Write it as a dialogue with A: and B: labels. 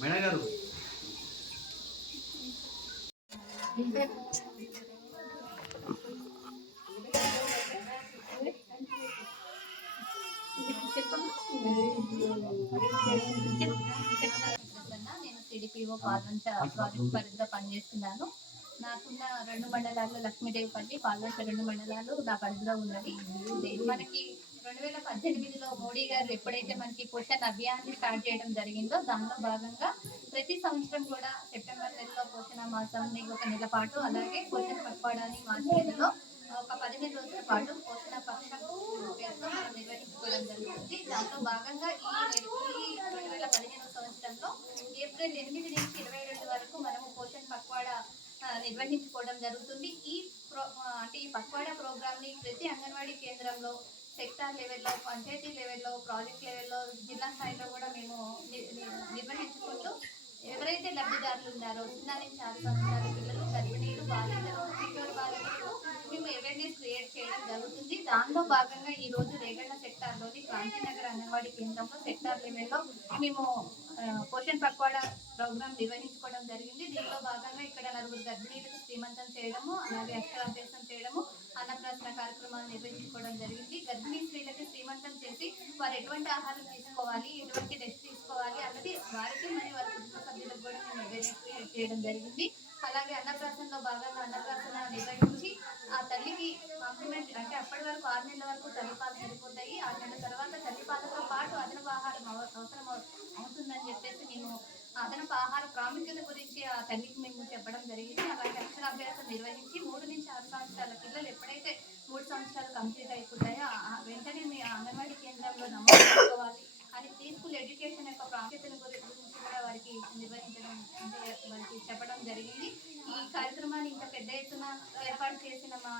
A: Madam గారు.
B: నేను CDPO Palvancha project పరిధిలో పనిచేస్తున్నాను నాకున్న రెండు మండలాలు లక్ష్మీదేవిపల్లి పాల్వంచ రెండు మండలాలు నా పరిధిలో ఉన్నది. మనకి రెండు వేల పద్దెనిమిదిలో మోడీ గారు ఎప్పుడైతే మనకి పోషణ్ అభియాన్ని స్టార్ట్ చేయడం జరిగిందో దానిలో భాగంగా ప్రతి సంవత్సరం కూడా సెప్టెంబర్ నెలలో పోషణ మాసాన్ని ఒక నెల పాటు అలాగే పోషణ పక్వాడాన్ని మార్చి నెలలో ఒక పదిహేను రోజుల పాటు పోషణ పక్షం పేరుతో మనం నిర్వహించుకోవడం జరుగుతుంది. దాంతో భాగంగా ఈ రెండు వేల పదిహేను సంవత్సరంలో ఏప్రిల్ ఎనిమిది నుంచి ఇరవై రెండు వరకు మనము పోషణ్ పక్వాడా నిర్వహించుకోవడం జరుగుతుంది. ఈ ప్రో అంటే ఈ పక్వాడా ప్రోగ్రామ్ని ప్రతి అంగన్వాడీ కేంద్రంలో సెక్టార్ లెవెల్లో పంచాయతీ లెవెల్లో ప్రాజెక్ట్ లెవెల్లో జిల్లా స్థాయిలో కూడా మేము నిర్వహించుకుంటూ ఎవరైతే లబ్ధిదారులు ఉన్నారో చిన్న నుంచి ఆరు సంవత్సరాల పిల్లలు గర్భిణీలు బాలికలు కిషోర్ బాలికలకు మేము అవేర్నెస్ క్రియేట్ చేయడం జరుగుతుంది. దానిలో భాగంగా ఈ రోజు రేగండ సెక్టార్లోని క్రాంతినగర్ అంగన్వాడీ కేంద్రంలో సెక్టార్ లెవెల్లో మేము పోషన్ పోషణ్ పక్వాడా ప్రోగ్రామ్ నిర్వహించుకోవడం జరిగింది. దీనిలో భాగంగా ఇక్కడ నలుగురు గర్భిణీలకు శ్రీమంతం చేయడము అలాగే అక్షరాభ్యాసం చేయడము అన్నప్రాసన కార్యక్రమాలు నిర్వహించుకోవడం జరిగింది. గర్భిణీ స్త్రీలకి శ్రీమంతం చేసి వారు ఎటువంటి ఆహారం తీసుకోవాలి ఎటువంటి రెస్ట్ తీసుకోవాలి అన్నది వారికి మరియు వారి కుటుంబ సభ్యులకు కూడా మేము అవేర్నెస్ క్రియేట్ చేయడం జరిగింది. అలాగే అన్నప్రాసనలో భాగంగా అన్నప్రాసన నిర్వహించి ఆ తల్లికి కాంప్లిమెంట్ అంటే అప్పటి వరకు ఆరు నెలల వరకు తల్లిపాలు సరిపోతాయి. ఆరు నెలల తర్వాత తల్లిపాలతో పాటు అదనపు ఆహారం అవసరం అవుతుందని చెప్పేసి మేము అదనపు ఆహార ప్రాముఖ్యత గురించి ఆ తల్లికి మేము చెప్పడం జరిగింది. అలాగే అక్షరాభ్యాసం నిర్వహించి మూడు నుంచి ఆరు సంవత్సరాల పిల్లలు ఎప్పుడైతే మూడు సంవత్సరాలు కంప్లీట్ అయిపోతాయో ఆ- ఆ వెంటనే మీ అంగన్వాడీ నమోదు చేసుకోవాలి అని పీస్ఫుల్ ఎడ్యుకేషన్ యొక్క ప్రాముఖ్యతను గురించి కూడా వారికి నిర్వహించడం అంటే వారికి చెప్పడం జరిగింది. ఈ కార్యక్రమాన్ని ఇంత పెద్ద ఎత్తున ఏర్పాటు చేసిన మా